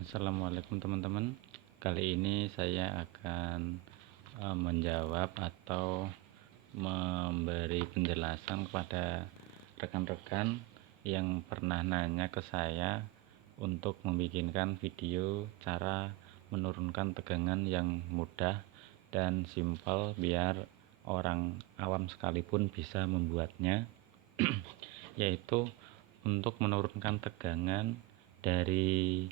Assalamualaikum teman-teman. Kali ini saya akan menjawab atau memberi penjelasan kepada rekan-rekan yang pernah nanya ke saya untuk membikinkan video cara menurunkan tegangan yang mudah dan simpel biar orang awam sekalipun bisa membuatnya, yaitu untuk menurunkan tegangan dari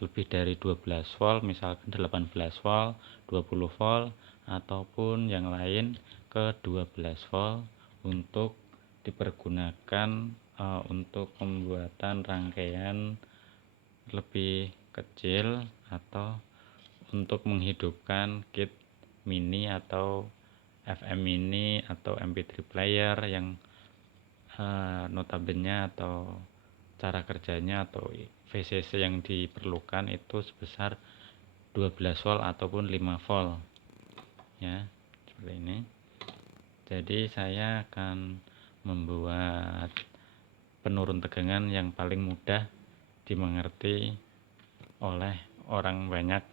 lebih dari 12 volt, misalkan 18 volt, 20 volt, ataupun yang lain ke 12 volt untuk dipergunakan untuk pembuatan rangkaian lebih kecil atau untuk menghidupkan kit mini atau FM mini atau MP3 player yang notabene atau cara kerjanya atau VCC yang diperlukan itu sebesar 12 volt ataupun 5 volt ya, seperti ini. Jadi saya akan membuat penurun tegangan yang paling mudah dimengerti oleh orang banyak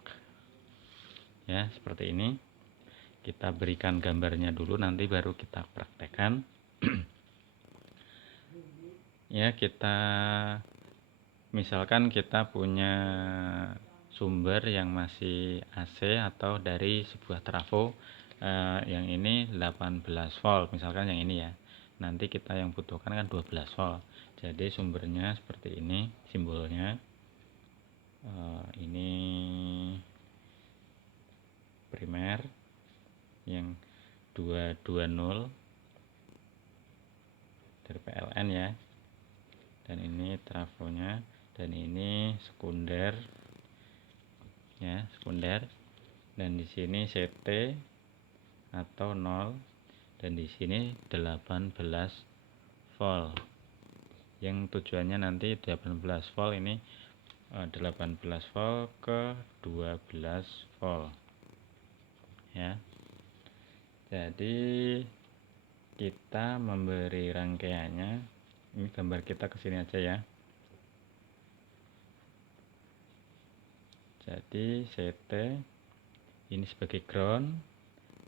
ya, seperti ini. Kita berikan gambarnya dulu, nanti baru kita praktekkan. Ya, kita misalkan kita punya sumber yang masih AC atau dari sebuah trafo yang ini 18 volt, misalkan yang ini ya. Nanti kita yang butuhkan kan 12 volt. Jadi sumbernya seperti ini simbolnya. Ini primer yang 220 dari PLN ya. Dan ini trafonya, dan ini sekunder ya, sekunder. Dan di sini CT atau 0, dan di sini 18 volt. Yang tujuannya nanti 18 volt ini 18 volt ke 12 volt ya. Jadi kita memberi rangkaiannya, ini gambar kita kesini aja ya. Jadi CT ini sebagai ground,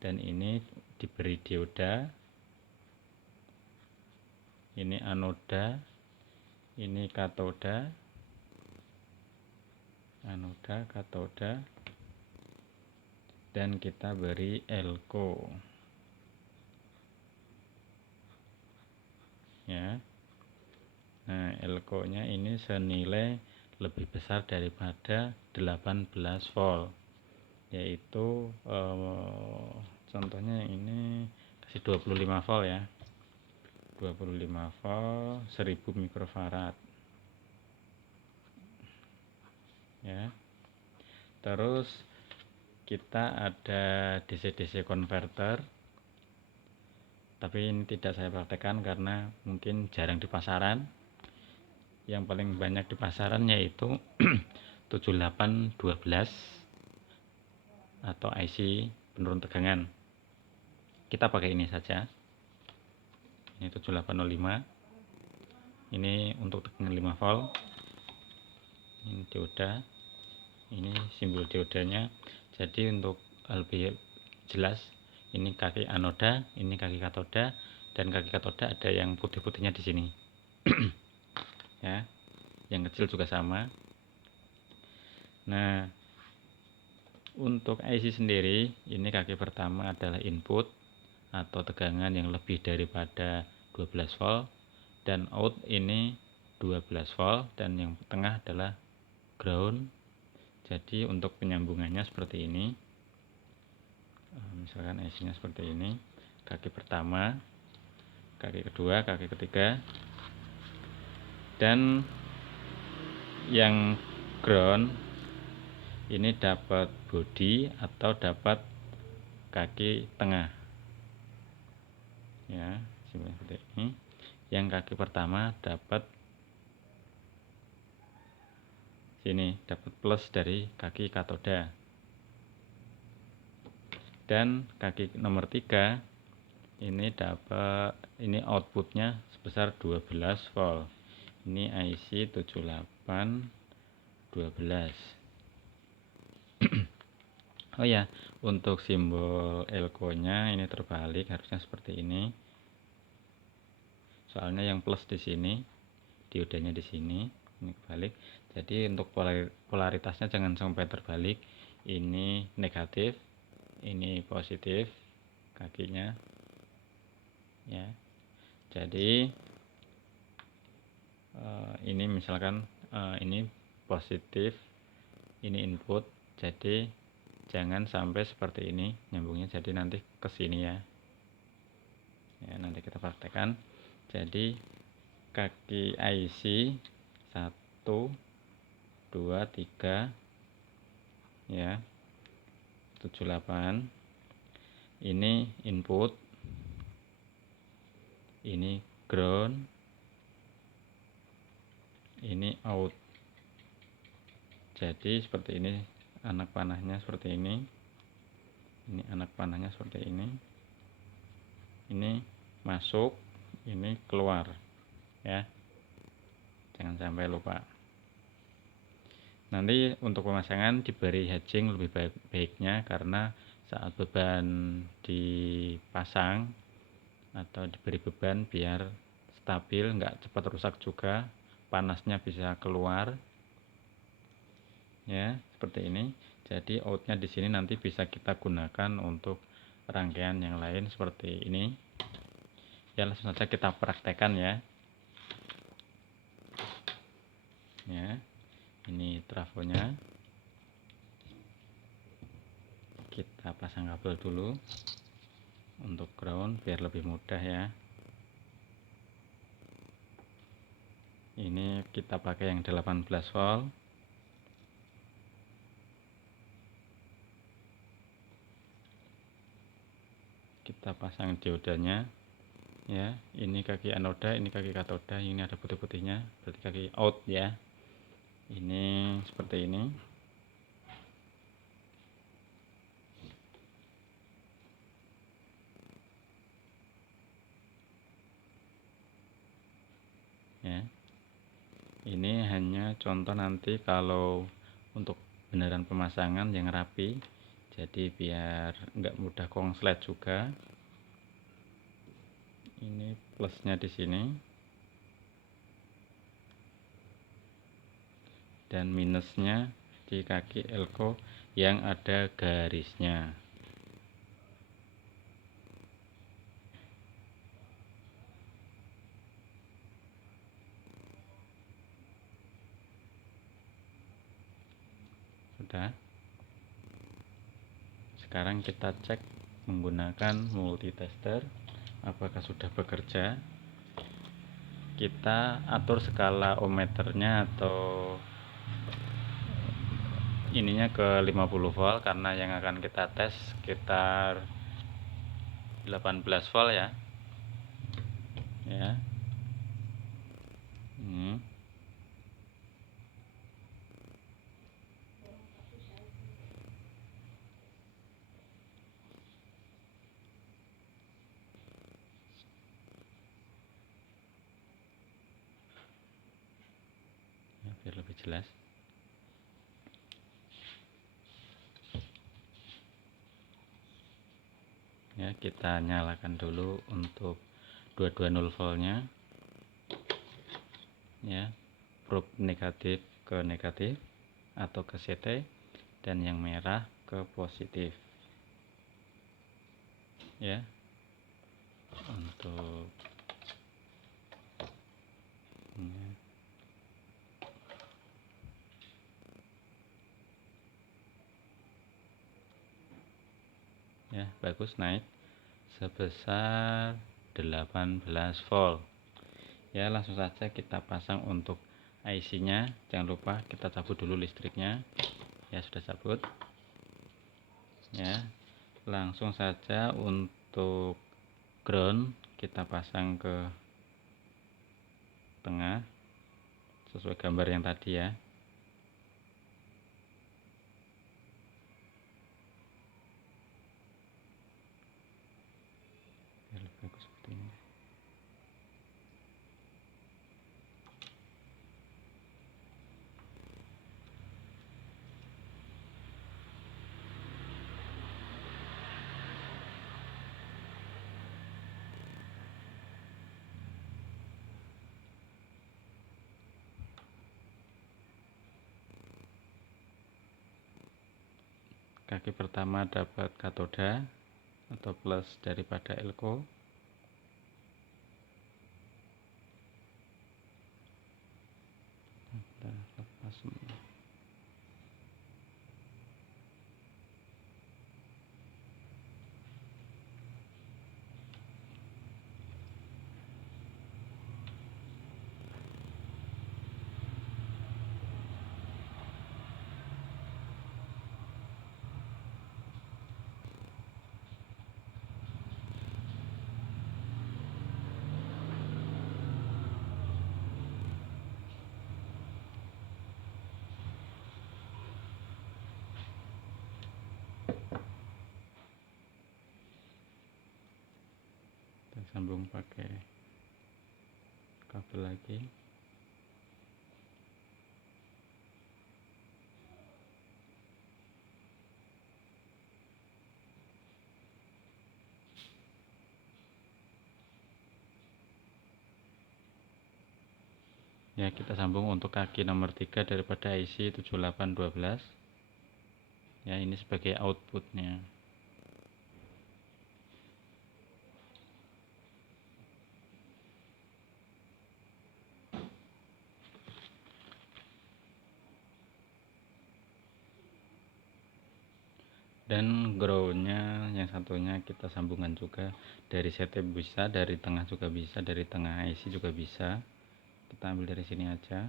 dan ini diberi dioda, ini anoda, ini katoda, anoda, katoda, dan kita beri elko ya. Nah, elko nya ini senilai lebih besar daripada 18 volt, yaitu contohnya yang ini kasih 25 volt ya, 25 volt 1000 mikrofarad ya. Terus kita ada DC-DC converter, tapi ini tidak saya praktekkan karena mungkin jarang di pasaran. Yang paling banyak di pasaran yaitu 7812 atau IC penurun tegangan. Kita pakai ini saja. Ini 7805. Ini untuk tegangan 5 volt. Ini dioda. Ini simbol diodanya. Jadi untuk lebih jelas, ini kaki anoda, ini kaki katoda, dan kaki katoda ada yang putih-putihnya di sini. Ya, yang kecil juga sama. Nah, untuk IC sendiri, ini kaki pertama adalah input atau tegangan yang lebih daripada 12 volt, dan out ini 12 volt, dan yang tengah adalah ground. Jadi untuk penyambungannya seperti ini. Misalkan IC nya seperti ini, kaki pertama, kaki kedua, kaki ketiga, dan yang ground ini dapat body atau dapat kaki tengah ya, seperti ini. Yang kaki pertama dapat sini, dapat plus dari kaki katoda, dan kaki nomor 3 ini dapat, ini outputnya sebesar 12 volt. Ini IC 78 12. Oh ya, untuk simbol elko nya ini terbalik, harusnya seperti ini. Soalnya yang plus di sini, diodanya di sini, ini kebalik. Jadi untuk polaritasnya jangan sampai terbalik. Ini negatif, ini positif kakinya. Ya. Jadi ini misalkan ini positif, ini input. Jadi jangan sampai seperti ini nyambungnya, jadi nanti ke sini ya. Ya, nanti kita praktekkan. Jadi kaki IC 1 2 3 ya, 78. Ini input, ini ground, ini out. Jadi seperti ini anak panahnya, seperti ini anak panahnya seperti ini masuk, ini keluar ya, jangan sampai lupa. Nanti untuk pemasangan diberi hedging lebih baiknya, karena saat beban dipasang atau diberi beban biar stabil, nggak cepat rusak juga, panasnya bisa keluar ya, seperti ini. Jadi outnya di sini nanti bisa kita gunakan untuk rangkaian yang lain seperti ini ya. Langsung saja kita praktekkan ya. Ya, ini trafonya, kita pasang kabel dulu untuk ground biar lebih mudah ya. Ini kita pakai yang 18 volt. Kita pasang diodanya ya. Ini kaki anoda, ini kaki katoda, ini ada putih-putihnya, berarti kaki out ya. Ini seperti ini ya. Ini hanya contoh, nanti kalau untuk beneran pemasangan yang rapi, jadi biar nggak mudah konslet juga. Ini plusnya di sini dan minusnya di kaki elko yang ada garisnya. Sudah. Sekarang kita cek menggunakan multitester apakah sudah bekerja. Kita atur skala ohmmeternya atau ininya ke 50 volt, karena yang akan kita tes sekitar 18 volt ya. Ya. Ini. Ya, biar lebih jelas. Ya, kita nyalakan dulu untuk 220 voltnya ya, probe negatif ke negatif atau ke CT, dan yang merah ke positif ya. Untuk ya, bagus, naik sebesar 18 volt ya. Langsung saja kita pasang untuk IC nya. Jangan lupa kita cabut dulu listriknya ya. Sudah cabut ya. Langsung saja untuk ground kita pasang ke tengah sesuai gambar yang tadi ya. Bagus seperti ini. kaki pertama dapat katoda atau plus daripada elko. Lepas semua. Kita sambung pakai kabel lagi. Ya, kita sambung untuk kaki nomor 3 daripada IC 7812. Ya, ini sebagai outputnya. Dan groundnya yang satunya kita sambungkan juga dari CT bisa, dari tengah juga bisa, dari tengah IC juga bisa. Kita ambil dari sini aja.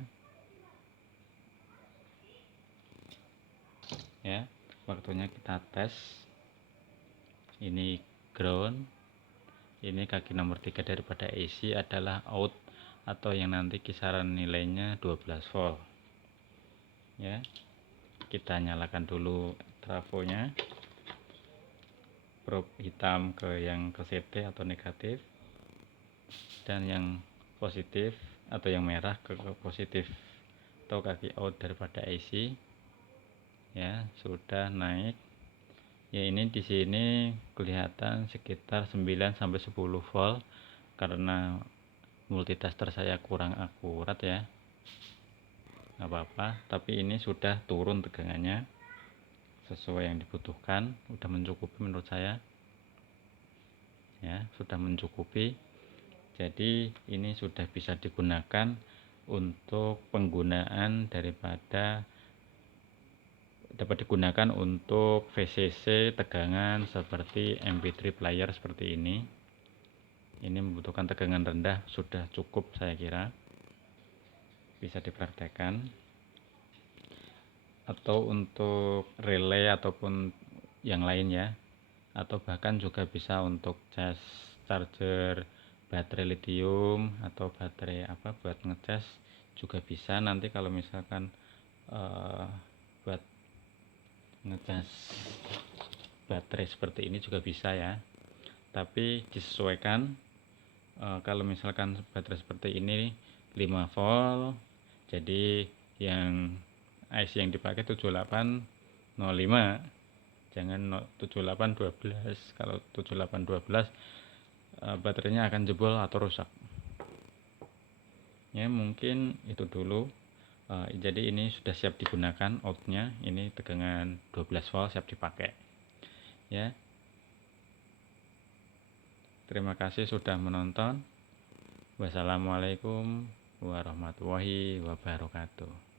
Ya, waktunya kita tes. Ini ground, ini kaki nomor 3 daripada AC adalah out atau yang nanti kisaran nilainya 12 volt. Ya, kita nyalakan dulu trafonya, probe hitam ke yang ke CT atau negatif, dan yang positif atau yang merah ke positif atau kaki out daripada AC. Ya, sudah naik. Ya, ini di sini kelihatan sekitar 9 sampai 10 volt karena multitester saya kurang akurat ya. Nggak apa-apa, tapi ini sudah turun tegangannya sesuai yang dibutuhkan, sudah mencukupi menurut saya. Ya, sudah mencukupi. Jadi ini sudah bisa digunakan untuk penggunaan dapat digunakan untuk VCC tegangan seperti MP3 player seperti ini. Ini membutuhkan tegangan rendah, sudah cukup saya kira. Bisa dipraktekkan. Atau untuk relay ataupun yang lain ya. Atau bahkan juga bisa untuk cas charger baterai lithium atau baterai apa buat ngecas juga bisa nanti kalau misalkan buat ngecas baterai seperti ini juga bisa ya, tapi disesuaikan. Kalau misalkan baterai seperti ini 5 volt, jadi yang IC yang dipakai 7805, jangan 7812. Kalau 7812 baterainya akan jebol atau rusak ya. Mungkin itu dulu. Jadi ini sudah siap digunakan outnya, ini tegangan 12 volt siap dipakai ya. Terima kasih sudah menonton. Wassalamualaikum warahmatullahi wabarakatuh.